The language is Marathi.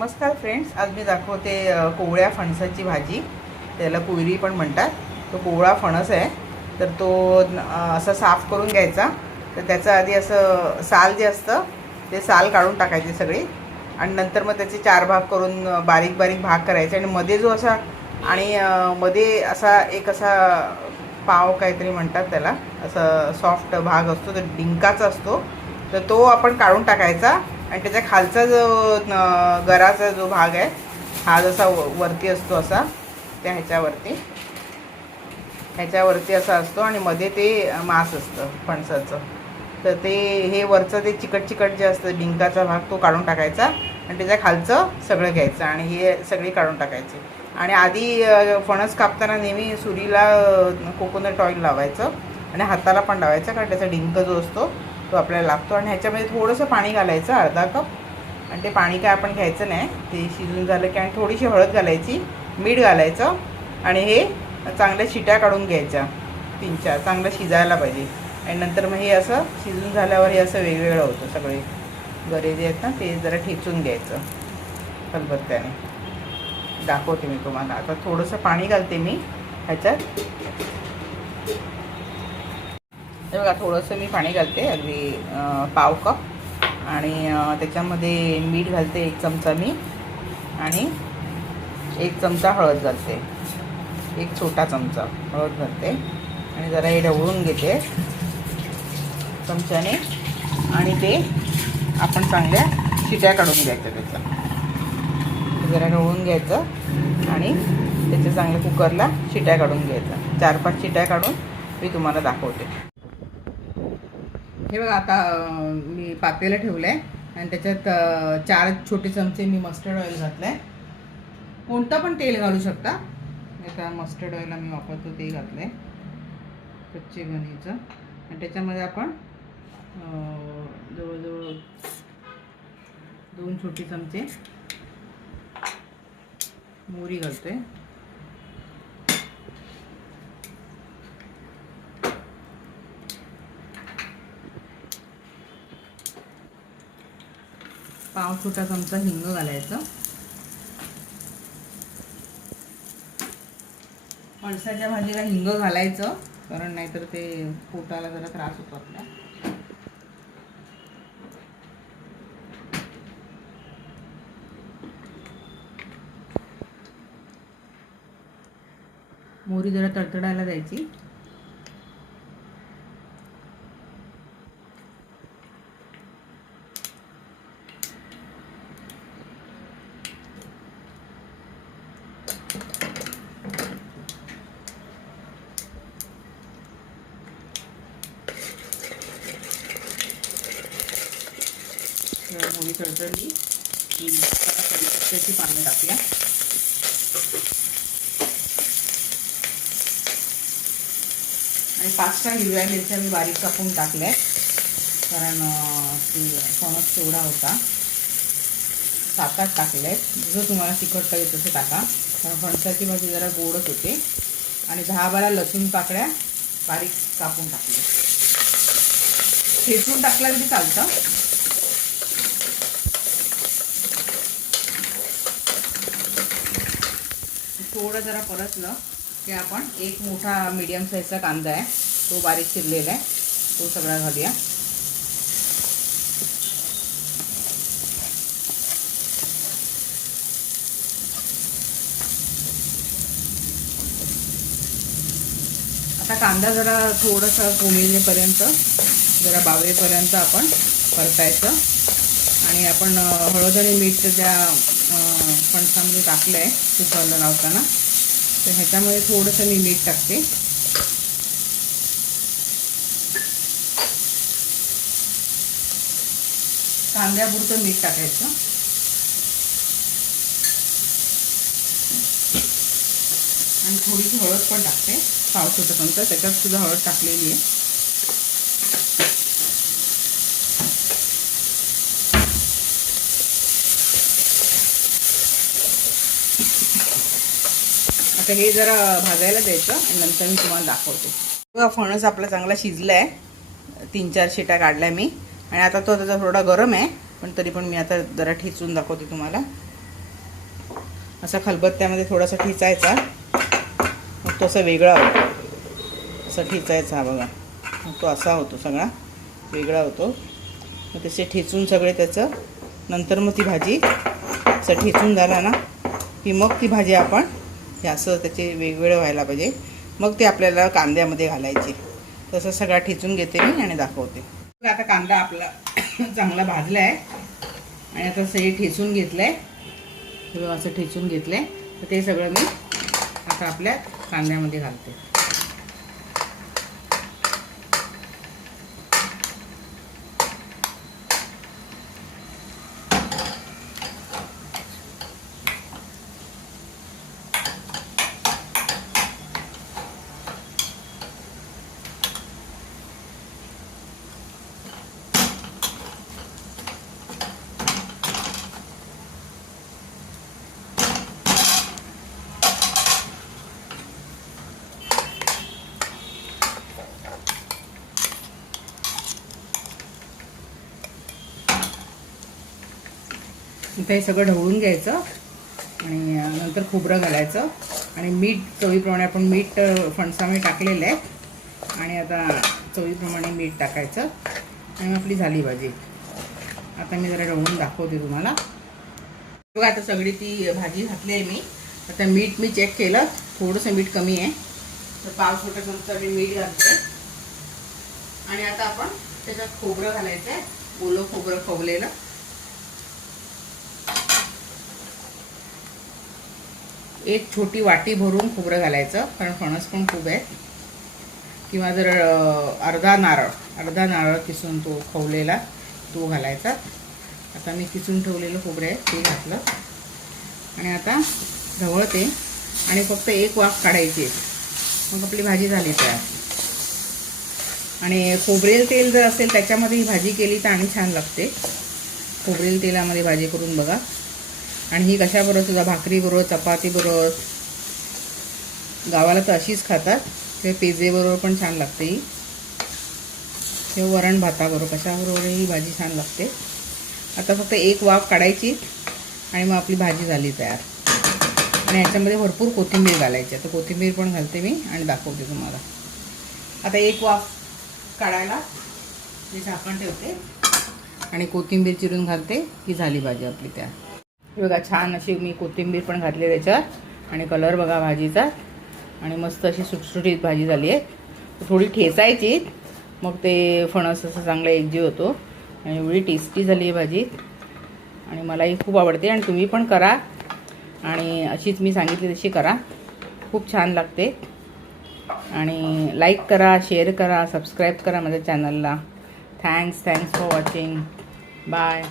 नमस्कार फ्रेंड्स आज मी दाखवते कोवळ्या फणसाची भाजी. त्याला कोयरी पण म्हणतात. तो कोवळा फणस आहे. तर तो असा साफ करून घ्यायचा. तर त्याचं आधी असं साल जे असतं ते साल काढून टाकायचे सगळी. आणि नंतर मग त्याचे चार भाग करून बारीक बारीक भाग करायचे. आणि मध्ये जो असा आणि मध्ये असा एक असा पाव काहीतरी म्हणतात त्याला. असं सॉफ्ट भाग असतो तो डिंकाचा असतो. तर तो आपण काढून टाकायचा. आणि त्याच्या खालचा जो गराचा जो भाग आहे हा जसा व- वरती असतो असा त्या ह्याच्यावरती. ह्याच्यावरती असा असतो आणि मध्ये ते मांस असतं फणसाचं. तर ते हे वरचं ते चिकट चिकट जे असतं डिंकाचा भाग तो काढून टाकायचा आणि त्याच्या खालचं सगळं घ्यायचं आणि हे सगळी काढून टाकायची. आणि आधी फणस कापताना नेहमी सुरीला कोकोनट ऑइल लावायचं आणि हाताला पण लावायचं कारण त्याचा डिंक जो असतो तो आपल्याला लागतो. आणि ह्याच्यामध्ये थोडंसं पाणी घालायचं अर्धा कप. आणि ते पाणी काय आपण घ्यायचं नाही. ते शिजून झालं की आणि थोडीशी हळद घालायची मीठ घालायचं आणि हे चांगल्या शिट्या काढून घ्यायच्या. तीन चार. चांगलं शिजायला पाहिजे. आणि नंतर मग हे असं शिजून झाल्यावर हे असं वेगवेगळं होतं सगळे. गरे जे आहेत ना ते जरा ठेचून घ्यायचं खलबत्त्याने. दाखवते मी तुम्हाला. आता थोडंसं पाणी घालते मी ह्याच्यात. हे बघा थोडंसं मी पाणी घालते अगदी पाव कप. आणि त्याच्यामध्ये मीठ घालते एक चमचा मी. आणि एक चमचा हळद घालते. एक छोटा चमचा हळद घालते. आणि जरा हे ढवळून घेते. चमच्याने. आणि ते आपण चांगल्या शिट्या काढून घ्यायचं त्याचं जरा ढवळून घ्यायचं. आणि त्याच्या चांगल्या कुकरला शिट्या काढून घ्यायचं चार पाच शिट्या काढून मी तुम्हाला दाखवते. हे बघा आता मी पातेला ठेवलं आहे आणि त्याच्यात चार छोटे चमचे मी मस्टर्ड ऑइल घातलं आहे कोणतं पण तेल घालू शकता. आता मस्टर्ड ऑइल आम्ही वापरतो ते घातलं आहे कच्चे गणीचं. आणि त्याच्यामध्ये आपण जवळजवळ दोन छोटे चमचे मोहरी आहे पाव छोटा चमचा हिंग घालायचं. पळसाच्या भाजीला हिंग घालायचं. कारण नाहीतर ते पोटाला जरा त्रास होतो आपल्या मोहरी जरा तडतडायला द्यायची. मोहरी तडतडली की जरा पानं टाकूया. आणि पाच सहा हिरव्या मिरच्या मी बारीक कापून टाकल्या कारण ती फणस तेवढा होता. सात आठ टाकले आहेत जसं तुम्हाला तिखट पाहिजे तसं टाका. कारण फणसाची भाजी जरा गोडच होते. आणि दहा बारा लसूण पाकळ्या बारीक कापून टाकल्या ठेचून टाकला तरी चालतं. थोडं जरा परतलं की आपण एक मोठा मीडियम साईजचा कांदा आहे. तो बारीक चिरलेला आहे. तो सगळा घालूया. आता कांदा जरा थोडंसं कोमिजेपर्यंत जरा बावरेपर्यंत आपण परतायचं. आणि आपण हळद आणि मीठ त्या फणसामध्ये टाकलं आहे कुकरला लावताना. तर ह्याच्यामध्ये थोडंसं मी मीठ टाकते. कांद्यापुरतं मीठ टाकायचं. आणि थोडीशी हळद पण टाकते. पावसाचं पण तर त्याच्यात सुद्धा हळद टाकलेली आहे. आता हे जरा भाजायला द्यायचं आणि नंतर मी तुम्हाला दाखवते. बघा फणस आपला चांगला शिजला आहे तीन चार शिटा काढल्या मी. आणि आता तो त्याचा थोडा गरम आहे पण तरी पण मी आता जरा ठेचून दाखवते तुम्हाला. असा खलबत्त्यामध्ये थोडासा ठिचायचा. मग तो असा वेगळा होतो. असा ठिचायचा हा बघा. मग तो असा होतो सगळा. वेगळा होतो. मग तसे ठेचून सगळे त्याचं. नंतर मग ती भाजी असं ठेचून झाला ना की मग ती भाजी आपण हे असं त्याचे वेगवेगळे व्हायला पाहिजे. मग ते आपल्याला कांद्यामध्ये घालायचे. तसं सगळा ठेचून घेते मी आणि दाखवते. आता कांदा आपला चांगला भाजला आहे आणि आता सगळे ठेचून घेतलं आहे असं ठेचून घेतलं आहे तर ते सगळं मी आता आपल्या कांद्यामध्ये घालते. इथे हे सगळं ढवळून घ्यायचं आणि नंतर खोबरं घालायचं. आणि मीठ चवीप्रमाणे आपण मीठ अं, फणसामध्ये टाकलेलं आहे. आणि आता चवीप्रमाणे मीठ टाकायचं. आणि आपली झाली भाजी. आता मी जरा ढवळून दाखवते तुम्हाला. बघा आता सगळी ती भाजी घातली आहे मी. आता मीठ मी चेक केलं. थोडंसं मीठ कमी आहे. तर पाव छोटा चमचा मी मीठ घालते आणि आता आपण त्याच्यात खोबरं घालायचं आहे ओलं खोबरं खवलेलं. एक छोटी वाटी भरून खोबरं घालायचं कारण फणस पण खूप आहे किंवा जर अर्धा नारळ अर्धा नारळ किसून तो खवलेला तो घालायचा. आता मी किसून ठेवलेलं खोबरं आहे ते घातलं. आणि आता ढवळते. आणि फक्त एक वाफ काढायची मग आपली भाजी झाली तयार. आणि खोबरेल तेल जर असेल त्याच्यामध्ये ही भाजी केली तर आणि छान लागते. खोबरेल तेलामध्ये भाजी करून बघा. आणि ही कशाबरोबर? सुद्धा भाकरीबरोबर चपातीबरोबर? गावाला तर अशीच खातात. ते पेजेबरोबर पण छान लागते ही. हे वरण भाताबरोबर कशाबरोबर ही भाजी छान लागते. आता फक्त एक वाफ काढायची आणि मग आपली भाजी झाली तयार. आणि याच्यामध्ये भरपूर कोथिंबीर घालायची. आता कोथिंबीर पण घालते मी आणि दाखवते तुम्हाला. आता एक वाफ काढायला मी झाकण ठेवते आणि कोथिंबीर चिरून घालते. की झाली भाजी आपली तयार. बघा छान अशी मी कोथिंबीर पण घातली त्याच्यात आणि कलर बघा भाजीचा. आणि मस्त अशी सुटसुटीत भाजी झाली आहे. थोडी ठेचायची मग ते फणस असं चांगला एकजीव होतो. आणि एवढी टेस्टी झाली आहे भाजी. आणि मलाही खूप आवडते आणि तुम्ही पण करा. आणि अशीच मी सांगितली तशी करा. खूप छान लागते. आणि लाईक करा शेअर करा सबस्क्राईब करा माझ्या चॅनलला thanks thanks for watching bye